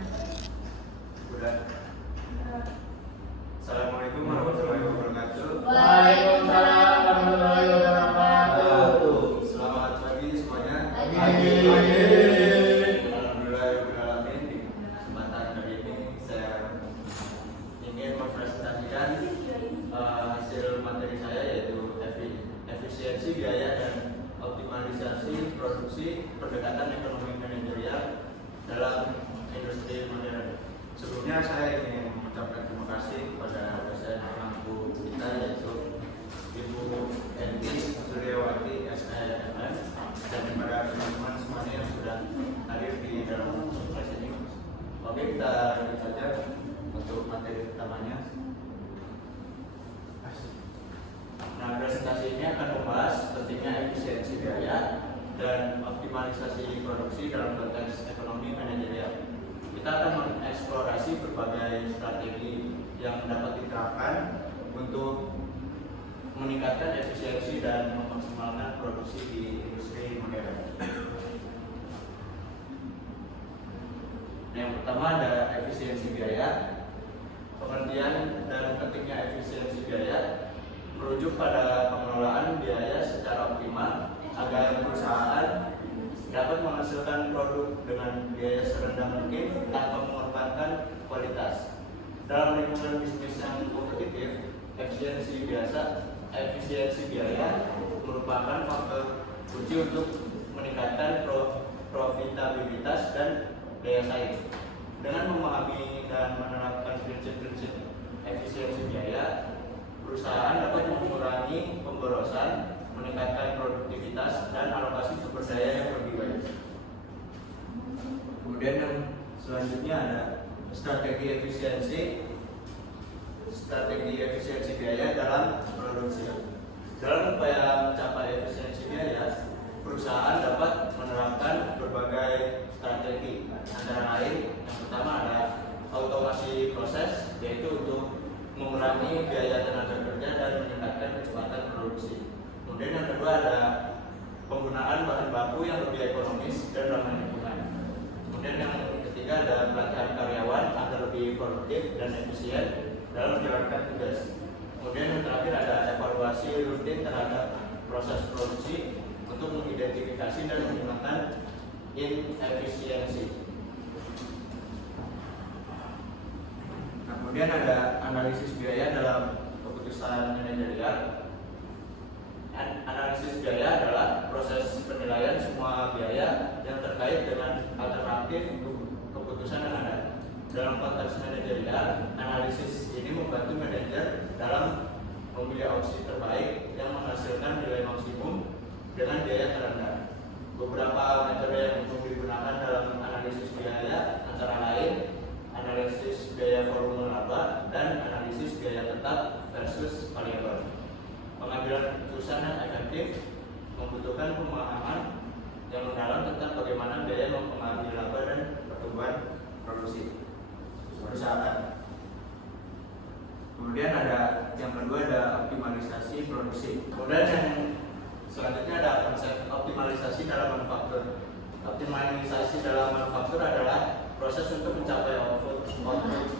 Udah. Assalamualaikum warahmatullahi wabarakatuh. Waalaikumsalam warahmatullahi wabarakatuh. Selamat pagi semuanya. Pagi. Alhamdulillahirobbilalamin. Di kesempatan kali ini saya ingin mempresentasikan hasil materi saya, yaitu efisiensi biaya dan optimalisasi produksi, pendekatan ekonomi manajerial dalam industri modern. Sebelumnya saya ingin mengucapkan terima kasih kepada dosen pemangku kita, yaitu Ibu Enti Suryawati SIMM, dan kepada teman-teman semuanya yang sudah hadir di dalam kelas ini. Oke, kita lanjut saja untuk materi utamanya. Nah, presentasi ini akan membahas pentingnya efisiensi biaya dan optimalisasi produksi dalam konteks ekonomi manajerial. Kita akan mengeksplorasi berbagai strategi yang dapat diterapkan untuk meningkatkan efisiensi dan memaksimalkan produksi di industri modern. Yang pertama ada efisiensi biaya. Pengertian dan pentingnya efisiensi biaya merujuk pada pengelolaan biaya secara optimal agar perusahaan dapat menghasilkan produk dengan biaya serendah mungkin tanpa mengorbankan kualitas. Dalam lingkungan bisnis yang kompetitif, efisiensi biaya merupakan faktor kunci untuk meningkatkan profitabilitas dan daya saing. Dengan memahami dan menerapkan prinsip-prinsip efisiensi biaya, perusahaan dapat mengurangi pemborosan, meningkatkan produktivitas, dan alokasi sumber daya yang lebih baik. Kemudian yang selanjutnya ada strategi efisiensi biaya dalam produksi. Dalam upaya mencapai efisiensi biaya, perusahaan dapat menerapkan berbagai strategi. Antara lain, yang pertama ada automasi proses, yaitu untuk mengurangi biaya tenaga kerja dan meningkatkan kecepatan produksi. Kemudian yang kedua ada penggunaan bahan baku yang lebih ekonomis dan ramah lingkungan. Kemudian yang ketiga ada pelatihan karyawan agar lebih produktif dan efisien dalam menjalankan tugas. Kemudian yang terakhir ada evaluasi rutin terhadap proses produksi untuk mengidentifikasi dan menggunakan inefisiensi. Kemudian ada analisis biaya dalam keputusan manajerial. Analisis biaya adalah proses penilaian semua biaya yang terkait dengan alternatif keputusan yang ada. Dalam konteks manajerial, analisis ini membantu manajer dalam memilih opsi terbaik yang menghasilkan nilai maksimum dengan biaya terendah. Beberapa metode yang umum digunakan dalam analisis biaya antara lain analisis biaya volume laba dan analisis biaya tetap versus variabel. Pengambilan keputusan yang efektif membutuhkan pemahaman yang mendalam tentang bagaimana biaya mempengaruhi laba dan pertumbuhan produksi perusahaan. Kemudian ada yang kedua ada optimalisasi produksi. Kemudian yang selanjutnya ada konsep optimalisasi dalam manufaktur. Optimalisasi dalam manufaktur adalah proses untuk mencapai output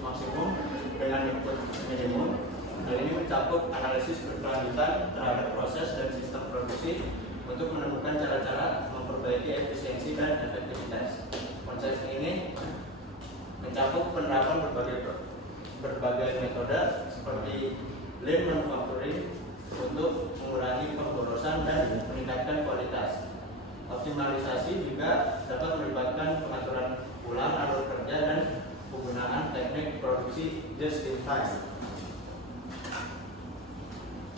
maksimum dengan input minimum. Hal ini mencakup analisis berkelanjutan terhadap proses dan sistem produksi untuk menemukan cara-cara memperbaiki efisiensi dan efektivitas. Konsep ini mencakup penerapan berbagai metode seperti lean manufacturing untuk mengurangi pemborosan dan meningkatkan kualitas. Optimalisasi juga dapat melibatkan pengaturan ulang alur kerja dan penggunaan teknik produksi just in time.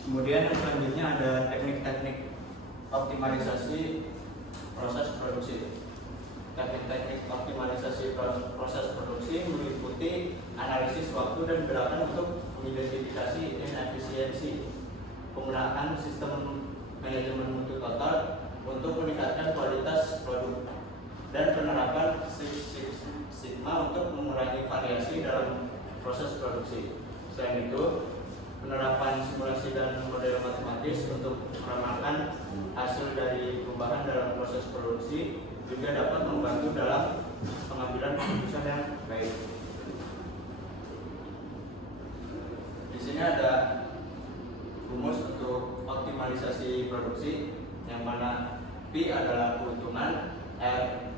Kemudian yang selanjutnya ada teknik-teknik optimalisasi proses produksi. Teknik-teknik optimalisasi proses produksi meliputi analisis waktu dan gerakan untuk mengidentifikasi inefisiensi, penggunaan sistem manajemen mutu total untuk meningkatkan kualitas produk, dan penerapan Six Sigma untuk mengurangi variasi dalam proses produksi. Selain itu, penerapan simulasi dan model matematis untuk meramalkan hasil dari perubahan dalam proses produksi juga dapat membantu dalam pengambilan keputusan yang baik. produksi, yang mana P adalah keuntungan, R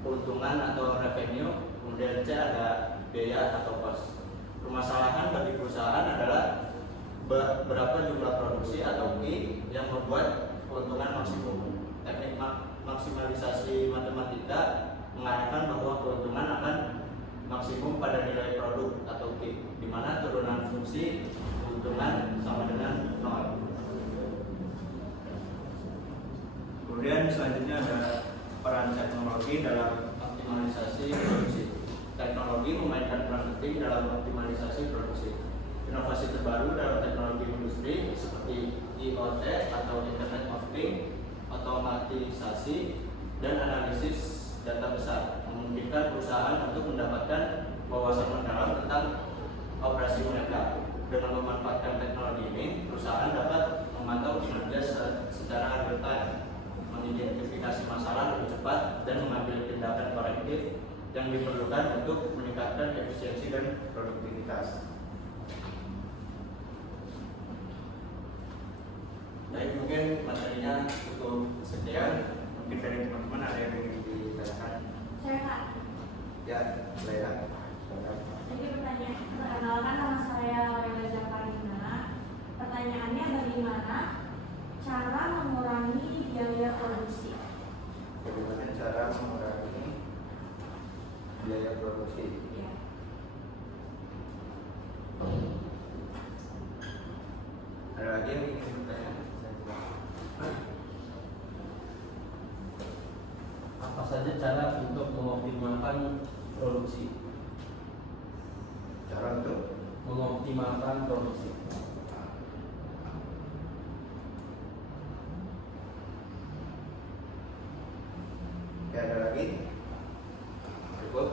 keuntungan atau revenue, kemudian C ada biaya atau cost. Permasalahan bagi perusahaan adalah berapa jumlah produksi atau P yang membuat keuntungan maksimum. Teknik maksimalisasi matematika mengarahkan bahwa keuntungan akan maksimum pada nilai produk atau P, di mana turunan fungsi keuntungan sama dengan 0. Kemudian selanjutnya ada peran teknologi dalam optimalisasi produksi. Teknologi memainkan peran penting dalam optimalisasi produksi. Inovasi terbaru dalam teknologi industri seperti IoT atau Internet of Things, otomatisasi, dan analisis data besar memungkinkan perusahaan untuk mendapatkan wawasan mendalam tentang operasi mereka. Dengan memanfaatkan teknologi ini, perusahaan dapat memantau kinerja secara real time, mengidentifikasi masalah lebih cepat, dan mengambil tindakan korektif yang diperlukan untuk meningkatkan efisiensi dan produktivitas. Baik, mungkin materinya cukup sekian. Mungkin dari teman-teman ada yang ingin ditanyakan? Saya Kak. Ya, Lea. Jadi perkenalkan nama saya Laila Zakarina. Pertanyaannya bagaimana cara mengurangi biaya produksi? Bagaimana cara mengurangi biaya produksi? Ya. Ada lagi yang ingin bertanya? Apa saja cara untuk mengoptimalkan produksi? Cara untuk Mengoptimalkan produksi. ya, ada lagi? Cukup?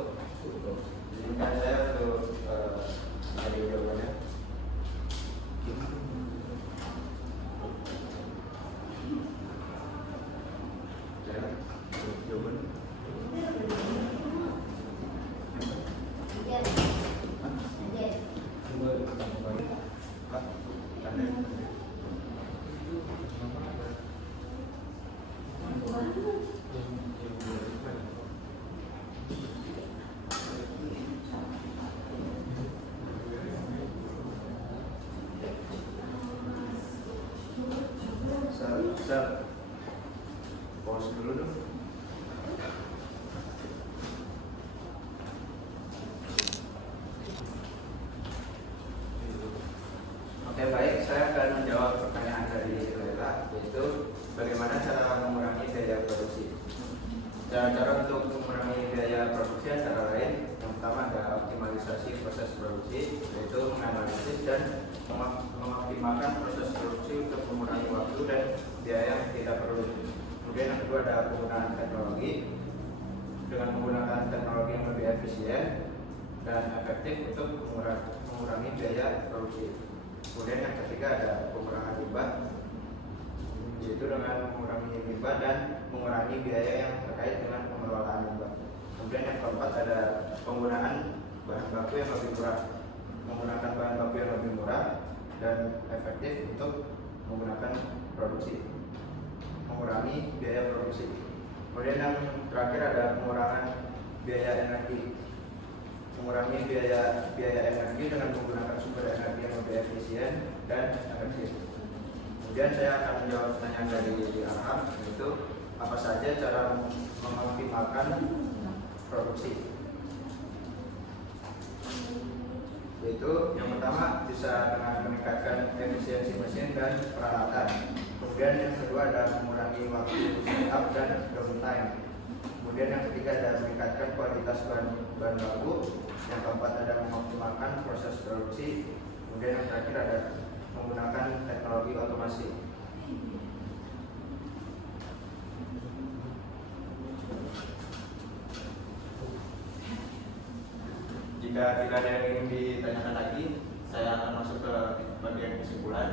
Cukup. Izinkan saya untuk menjadi jawabannya. Ya, jawaban. Pak, Anda. Bisa pause dulu dong. Oke, baik, saya akan menjawab pertanyaan dari Lela, yaitu bagaimana cara mengurangi biaya produksi. Cara-cara untuk mengurangi biaya produksi antara lain, yang pertama ada optimalisasi proses produksi, yaitu menganalisis dan mengoptimalkan proses produksi untuk mengurangi waktu dan biaya yang tidak perlu. Kemudian yang kedua ada penggunaan teknologi. Dengan menggunakan teknologi yang lebih efisien dan efektif untuk mengurangi biaya produksi. Kemudian yang ketiga ada pengurangan limbah, yaitu dengan mengurangi limbah dan mengurangi biaya yang terkait dengan pengelolaan limbah. Kemudian yang keempat ada penggunaan bahan baku yang lebih murah, menggunakan bahan baku yang lebih murah dan efektif untuk menggunakan produksi, mengurangi biaya produksi. Kemudian yang terakhir ada pengurangan biaya energi, mengurangi biaya energi dengan menggunakan sumber energi yang lebih efisien dan efektif. Kemudian saya akan menjawab pertanyaan dari Arham, yaitu apa saja cara mengoptimalkan produksi. Yaitu yang pertama bisa dengan meningkatkan efisiensi mesin dan peralatan. Kemudian yang kedua ada mengurangi waktu setup dan downtime. Kemudian yang ketiga ada meningkatkan kualitas bahan baku. Yang keempat ada mengoptimalkan proses produksi. Kemudian yang terakhir ada menggunakan teknologi otomasi. Jika tidak ada yang ingin ditanyakan lagi, saya akan masuk ke bagian kesimpulan.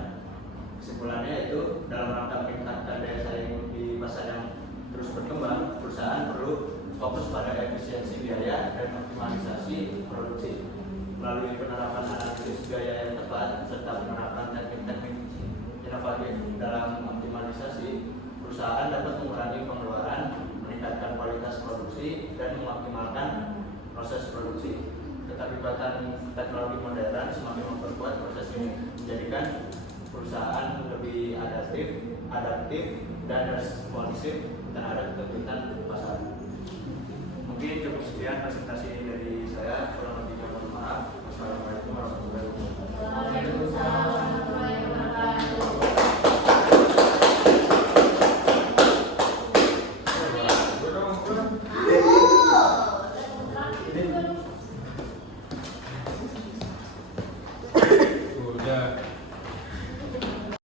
Kesimpulannya yaitu dalam rangka meningkatkan daya saing di pasar yang terus berkembang, perusahaan perlu fokus pada efisiensi biaya dan optimalisasi produksi melalui penerapan analisis biaya yang tepat serta penerapan teknik-teknik inovatif dalam optimalisasi kualitas produksi dan mengoptimalkan proses produksi. Keterlibatan teknologi modern semakin memperkuat proses ini, menjadikan perusahaan lebih adaptif dan responsif terhadap kebutuhan pasar. Mungkin cukup sekian presentasi dari saya. Kurang lebihnya mohon maaf. Wassalamualaikum warahmatullahi wabarakatuh. Waalaikumsalam.